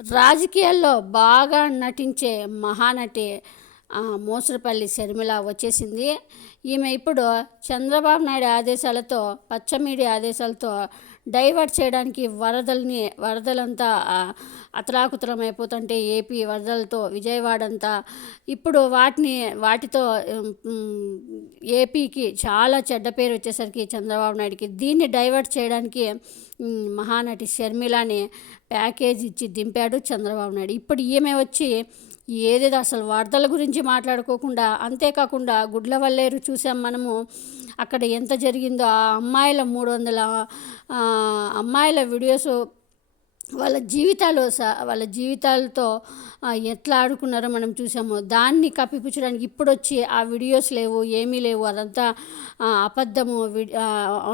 రాజకీయాల్లో బాగా నటించే మహానటి మోసరపల్లి షర్మిల వచ్చేసింది. ఈమె ఇప్పుడు చంద్రబాబు నాయుడు ఆదేశాలతో, పచ్చ మీడియా ఆదేశాలతో డైవర్ట్ చేయడానికి వరదలంతా అతలాకుతలం అయిపోతుంటే ఏపీ వరదలతో విజయవాడ అంతా ఇప్పుడు వాటితో ఏపీకి చాలా చెడ్డ పేరు వచ్చేసరికి చంద్రబాబు నాయుడికి దీన్ని డైవర్ట్ చేయడానికి మహానటి షర్మిలని ప్యాకేజ్ ఇచ్చి దింపాడు చంద్రబాబు నాయుడు. ఇప్పుడు ఈమె వచ్చి ఏదేదో అసలు వరదల గురించి మాట్లాడుకోకుండా, అంతేకాకుండా గుడ్లవల్లేరు చూసాం మనము, అక్కడ ఎంత జరిగిందో ఆ అమ్మాయిల 300 అమ్మాయిల వీడియోస్ వాళ్ళ జీవితాలతో ఎట్లా ఆడుకున్నారో మనం చూసాము. దాన్ని కప్పిపుచ్చడానికి ఇప్పుడు వచ్చి ఆ వీడియోస్ లేవు, ఏమీ లేవు, అదంతా అబద్ధము.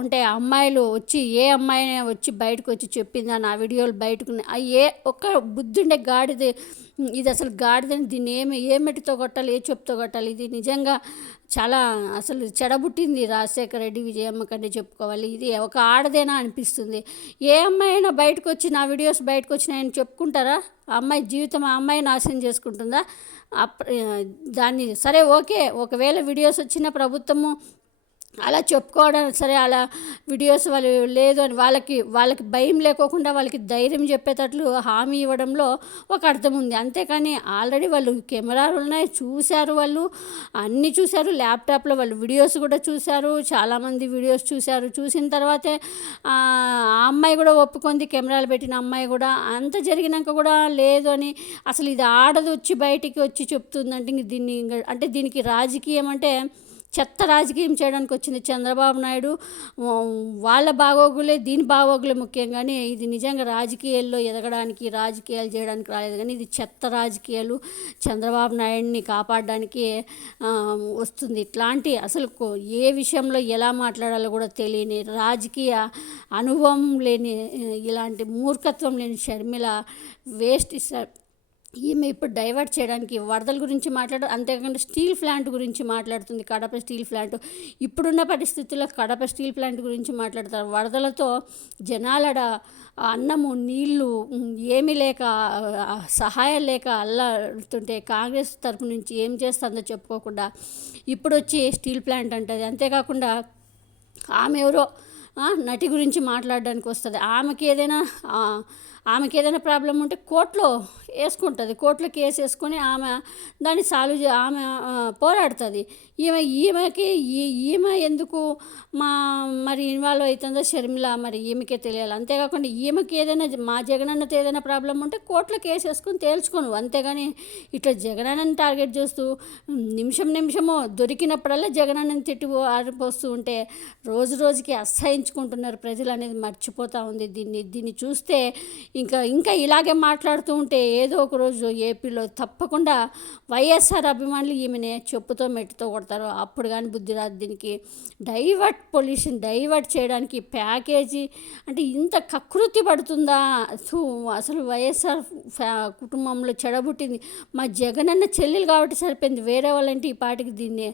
అంటే అమ్మాయిలు వచ్చి ఏ అమ్మాయినే వచ్చి బయటకు వచ్చి చెప్పిందా నా వీడియోలు బయటకు ఒక్క బుద్ధుండే గాడిద ఇది అసలు గాడిదని దీన్ని ఏ మెట్టుతో కొట్టాలి, ఏ చెప్పుతో కొట్టాలి. ఇది నిజంగా చాలా అసలు చెడబుట్టింది రాజశేఖర రెడ్డి, విజయమ్మ కంటే చెప్పుకోవాలి. ఇది ఒక ఆడదేనా అనిపిస్తుంది. ఏ అమ్మాయి అయినా బయటకు వచ్చి నా వీడియోస్ బయటకు వచ్చినాయని చెప్పుకుంటారా? ఆ అమ్మాయి జీవితం ఆ అమ్మాయి నాశనం చేసుకుంటుందా? దాన్ని సరే ఓకే, ఒకవేళ వీడియోస్ వచ్చిన ప్రభుత్వము అలా చెప్పుకోవడం సరే, అలా వీడియోస్ వాళ్ళు లేదు అని వాళ్ళకి భయం లేకోకుండా వాళ్ళకి ధైర్యం చెప్పేటట్లు హామీ ఇవ్వడంలో ఒక అర్థం ఉంది. అంతేకాని ఆల్రెడీ వాళ్ళు కెమెరాలు ఉన్నాయి, చూశారు, వాళ్ళు అన్నీ చూశారు, ల్యాప్టాప్లో వాళ్ళు వీడియోస్ కూడా చూశారు, చాలామంది వీడియోస్ చూశారు. చూసిన తర్వాతే ఆ అమ్మాయి కూడా ఒప్పుకుంది, కెమెరాలు పెట్టిన అమ్మాయి కూడా. అంత జరిగినాక కూడా లేదు అని అసలు ఇది ఆడదు వచ్చి బయటికి వచ్చి చెప్తుందంటే దీనికి రాజకీయం అంటే చెత్త రాజకీయం చేయడానికి వచ్చింది చంద్రబాబు నాయుడు. వాళ్ళ బాగోగులే, దీని బాగోగులే ముఖ్యంగానే. ఇది నిజంగా రాజకీయాల్లో ఎదగడానికి, రాజకీయాలు చేయడానికి రాలేదు, కానీ ఇది చెత్త రాజకీయాలు చంద్రబాబు నాయుడిని కాపాడడానికి వస్తుంది. ఇట్లాంటి అసలు ఏ విషయంలో ఎలా మాట్లాడాలో కూడా తెలియని, రాజకీయ అనుభవం లేని, ఇలాంటి మూర్ఖత్వం లేని షర్మిల వేస్ట్. ఈమె ఇప్పుడు డైవర్ట్ చేయడానికి వరదల గురించి అంతేకాకుండా స్టీల్ ప్లాంట్ గురించి మాట్లాడుతుంది. కడప స్టీల్ ప్లాంట్ ఇప్పుడున్న పరిస్థితుల్లో కడప స్టీల్ ప్లాంట్ గురించి మాట్లాడతారు. వరదలతో జనాలడ అన్నము నీళ్లు ఏమీ లేక, సహాయం లేక అల్లాడుతుంటే కాంగ్రెస్ తరపు నుంచి ఏం చేస్తుందో చెప్పుకోకుండా ఇప్పుడు వచ్చి స్టీల్ ప్లాంట్ అంటుంది. అంతేకాకుండా ఆమె ఎవరో నటి గురించి మాట్లాడడానికి వస్తుంది. ఆమెకి ఏదైనా ప్రాబ్లం ఉంటే కోర్టులో వేసుకుంటుంది, కోర్టులో కేసు వేసుకొని ఆమె దాన్ని ఆమె పోరాడుతుంది. ఈమె ఎందుకు మరి ఇన్వాల్వ్ అవుతుందో షర్మిల మరి ఈమెకే తెలియాలి. అంతేకాకుండా ఈమెకి ఏదైనా మా జగనన్నతో ఏదైనా ప్రాబ్లం ఉంటే కోర్టులో కేసు వేసుకొని తేల్చుకోను. అంతేగాని ఇట్లా జగనన్నని టార్గెట్ చేస్తూ నిమిషమో దొరికినప్పుడల్లా జగనన్నని ఆరిపోస్తూ ఉంటే రోజుకి అసహించుకుంటున్నారు ప్రజలు అనేది మర్చిపోతూ ఉంది. దీన్ని చూస్తే ఇంకా ఇలాగే మాట్లాడుతూ ఉంటే ఏదో ఒక రోజు ఏపీలో తప్పకుండా వైఎస్ఆర్ అభిమానులు ఈమెనే చెప్పుతో మెట్టుతో కొడతారు. అప్పుడు కానీ బుద్ధి రాదు. దీనికి డైవర్ట్ చేయడానికి ప్యాకేజీ అంటే ఇంత కకృతి పడుతుందా? అసలు వైఎస్ఆర్ కుటుంబంలో చెడబుట్టింది మా జగనన్న చెల్లెలు కాబట్టి సరిపోయింది. వేరే వాళ్ళంటే ఈ పాటికి దీన్ని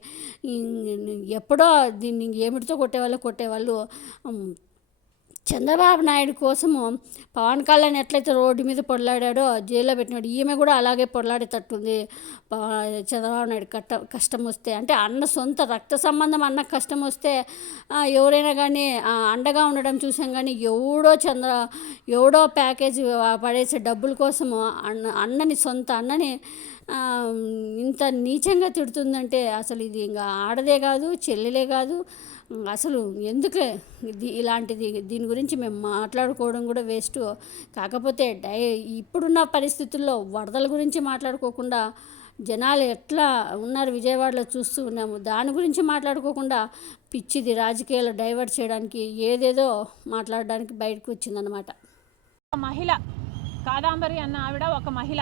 ఏమిటితో కొట్టేవాళ్ళు. చంద్రబాబు నాయుడు కోసము పవన్ కళ్యాణ్ ఎట్లయితే రోడ్డు మీద పొడలాడాడో జైల్లో పెట్టినాడు, ఈమె కూడా అలాగే పొడలాడేటట్టుంది. చంద్రబాబు నాయుడు కష్టం వస్తే, అంటే అన్న సొంత రక్త సంబంధం అన్న కష్టం వస్తే ఎవరైనా కానీ అండగా ఉండడం చూసాం. కానీ ఎవడో ప్యాకేజీ పడేసే డబ్బుల కోసము సొంత అన్నని ఇంత నీచంగా తిడుతుందంటే అసలు ఇది ఇంకా ఆడదే కాదు, చెల్లెలే కాదు. అసలు ఎందుకు దీని గురించి మేము మాట్లాడుకోవడం కూడా వేస్ట్. కాకపోతే ఇప్పుడున్న పరిస్థితుల్లో వరదల గురించి మాట్లాడుకోకుండా జనాలు ఎట్లా ఉన్నారు విజయవాడలో చూస్తూ ఉన్నాము. దాని గురించి మాట్లాడుకోకుండా పిచ్చిది రాజకీయాలు డైవర్ట్ చేయడానికి ఏదేదో మాట్లాడడానికి బయటకు వచ్చిందనమాట. మహిళ కాదాంబరి అన్న ఆవిడ ఒక మహిళ.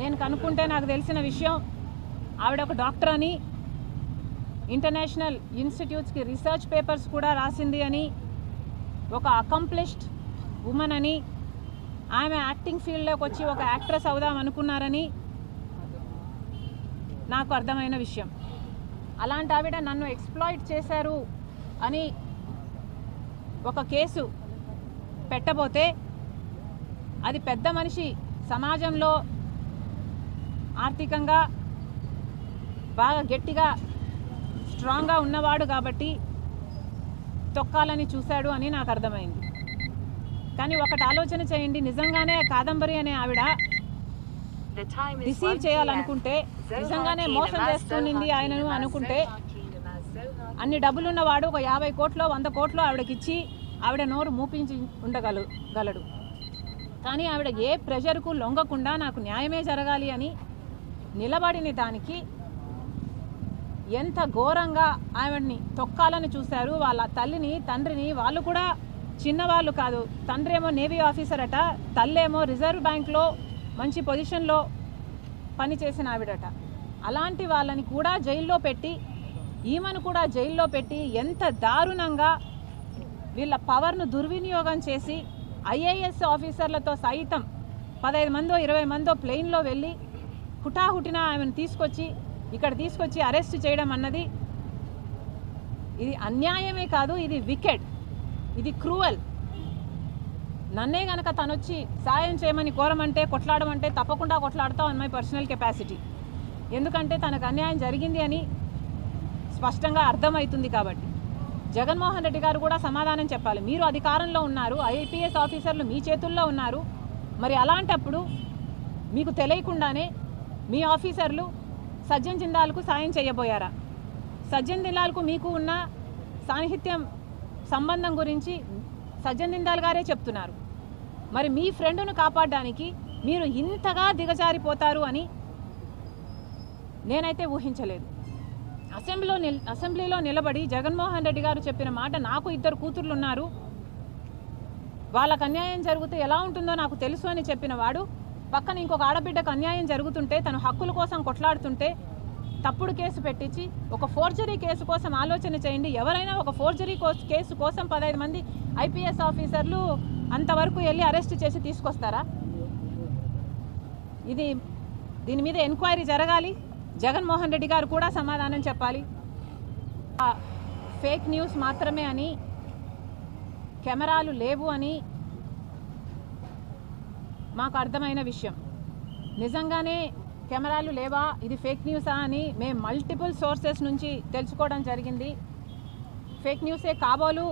నేను కనుక్కుంటే నాకు తెలిసిన విషయం, ఆవిడ ఒక డాక్టర్ అని, ఇంటర్నేషనల్ ఇన్స్టిట్యూట్స్కి రీసెర్చ్ పేపర్స్ కూడా రాసింది అని, ఒక అకంప్లిష్డ్ ఉమెన్ అని, ఆమె యాక్టింగ్ ఫీల్డ్లోకి వచ్చి ఒక యాక్ట్రెస్ అవుదాం అనుకున్నారని నాకు అర్థమైన విషయం. అలాంటి ఆవిడ నన్ను ఎక్స్ప్లాయిట్ చేశారు అని ఒక కేసు పెట్టబోతే అది పెద్ద మనిషి, సమాజంలో ఆర్థికంగా బాగా గట్టిగా స్ట్రాంగ్గా ఉన్నవాడు కాబట్టి తొక్కాలని చూశాడు అని నాకు అర్థమైంది. కానీ ఒకటి ఆలోచన చేయండి, నిజంగానే కాదంబరి అనే ఆవిడ రిసీవ్ చేయాలనుకుంటే, నిజంగానే మోసం చేస్తుంది ఆయనను అనుకుంటే, అన్ని డబ్బులున్నవాడు ఒక 50 కోట్లో 100 కోట్లో ఆవిడకిచ్చి ఆవిడ నోరు మూపించి ఉండగలడు. కానీ ఆవిడ ఏ ప్రెషర్కు లొంగకుండా నాకు న్యాయమే జరగాలి అని నిలబడిన దానికి ఎంత ఘోరంగా ఆవిడ్ని తొక్కాలని చూశారు. వాళ్ళ తల్లిని, తండ్రిని, వాళ్ళు కూడా చిన్నవాళ్ళు కాదు. తండ్రి ఏమో నేవీ ఆఫీసర్ అట, తల్లేమో రిజర్వ్ బ్యాంక్లో మంచి పొజిషన్లో పనిచేసిన ఆవిడట. అలాంటి వాళ్ళని కూడా జైల్లో పెట్టి, ఈమెను కూడా జైల్లో పెట్టి ఎంత దారుణంగా వీళ్ళ పవర్ను దుర్వినియోగం చేసి ఐఏఎస్ ఆఫీసర్లతో సైతం 15 మందో 20 మందో ప్లెయిన్లో వెళ్ళి హుటాహుటిన ఆమెను తీసుకొచ్చి అరెస్ట్ చేయడం అన్నది ఇది అన్యాయమే కాదు, ఇది వికెడ్, ఇది క్రూవల్. నన్నే గనక తనొచ్చి సాయం చేయమని కోరమంటే, కొట్లాడమంటే తప్పకుండా కొట్లాడతాం అన్ మై పర్సనల్ కెపాసిటీ. ఎందుకంటే తనకు అన్యాయం జరిగింది అని స్పష్టంగా అర్థమవుతుంది కాబట్టి. జగన్మోహన్ రెడ్డి గారు కూడా సమాధానం చెప్పాలి. మీరు అధికారంలో ఉన్నారు, ఐపీఎస్ ఆఫీసర్లు మీ చేతుల్లో ఉన్నారు. మరి అలాంటప్పుడు మీకు తెలియకుండానే మీ ఆఫీసర్లు సజ్జన్ జిందాల్కు సాయం చేయబోయారా? సజ్జన్ జిందాల్కు మీకు ఉన్న సాన్నిహిత్యం సంబంధం గురించి సజ్జన్ జిందాల్ గారే చెప్తున్నారు. మరి మీ ఫ్రెండ్ను కాపాడడానికి మీరు ఇంతగా దిగజారిపోతారు అని నేనైతే ఊహించలేదు. అసెంబ్లీలో నిలబడి జగన్మోహన్ రెడ్డి గారు చెప్పిన మాట, నాకు 2 కూతుర్లు ఉన్నారు, వాళ్ళకు అన్యాయం జరిగితే ఎలా ఉంటుందో నాకు తెలుసు అని చెప్పిన వాడు, పక్కన ఇంకొక ఆడబిడ్డకు అన్యాయం జరుగుతుంటే, తన హక్కుల కోసం కొట్లాడుతుంటే తప్పుడు కేసు పెట్టించి, ఒక ఫోర్జరీ కేసు కోసం ఆలోచన చేయండి. ఎవరైనా ఒక ఫోర్జరీ కేసు కోసం 15 మంది ఐపీఎస్ ఆఫీసర్లు అంతవరకు వెళ్ళి అరెస్ట్ చేసి తీసుకొస్తారా? దీని మీద ఎంక్వైరీ జరగాలి. జగన్మోహన్ రెడ్డి గారు కూడా సమాధానం చెప్పాలి. ఫేక్ న్యూస్ మాత్రమే అని, కెమెరాలు లేవు అని మాకు అర్థమైన విషయం. నిజంగానే కెమెరాలు లేవా, ఇది ఫేక్ న్యూసా అని మేము మల్టిపుల్ సోర్సెస్ నుంచి తెలుసుకోవడం జరిగింది. ఫేక్ న్యూసే కాబోలు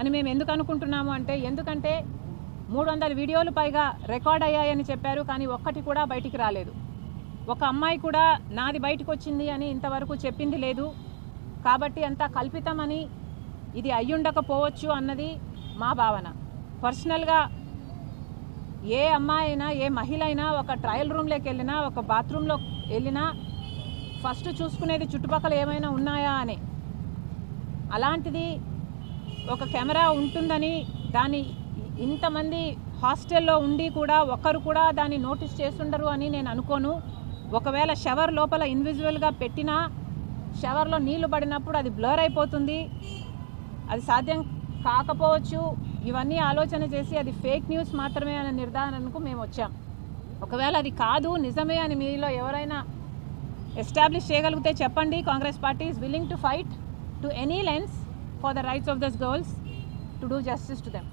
అని మేము ఎందుకు అనుకుంటున్నాము అంటే, ఎందుకంటే 300 వీడియోలు పైగా రికార్డ్ అయ్యాయని చెప్పారు, కానీ ఒక్కటి కూడా బయటికి రాలేదు. ఒక అమ్మాయి కూడా నాది బయటకు వచ్చింది అని ఇంతవరకు చెప్పింది లేదు. కాబట్టి అంతా కల్పితమని, ఇది అయ్యుండకపోవచ్చు అన్నది మా భావన. పర్సనల్గా ఏ అమ్మాయి అయినా, ఏ మహిళ అయినా ఒక ట్రయల్ రూమ్లోకి వెళ్ళినా, ఒక బాత్రూంలో వెళ్ళినా ఫస్ట్ చూసుకునేది చుట్టుపక్కల ఏమైనా ఉన్నాయా అని. అలాంటిది ఒక కెమెరా ఉంటుందని, దాన్ని ఇంతమంది హాస్టల్లో ఉండి కూడా ఒక్కరు కూడా దాన్ని నోటీస్ చేస్తుండరు అని నేను అనుకోను. ఒకవేళ షవర్ లోపల ఇన్విజిబుల్గా పెట్టినా, షవర్లో నీళ్లు పడినప్పుడు అది బ్లర్ అయిపోతుంది, అది సాధ్యం కాకపోవచ్చు. ఇవన్నీ ఆలోచన చేసి అది ఫేక్ న్యూస్ మాత్రమే అనే నిర్ధారణకు మేము వచ్చాం. ఒకవేళ అది కాదు, నిజమే అని మీలో ఎవరైనా ఎస్టాబ్లిష్ చేయగలిగితే చెప్పండి. Congress party is willing to fight to any lengths for the rights of these girls to do justice to them.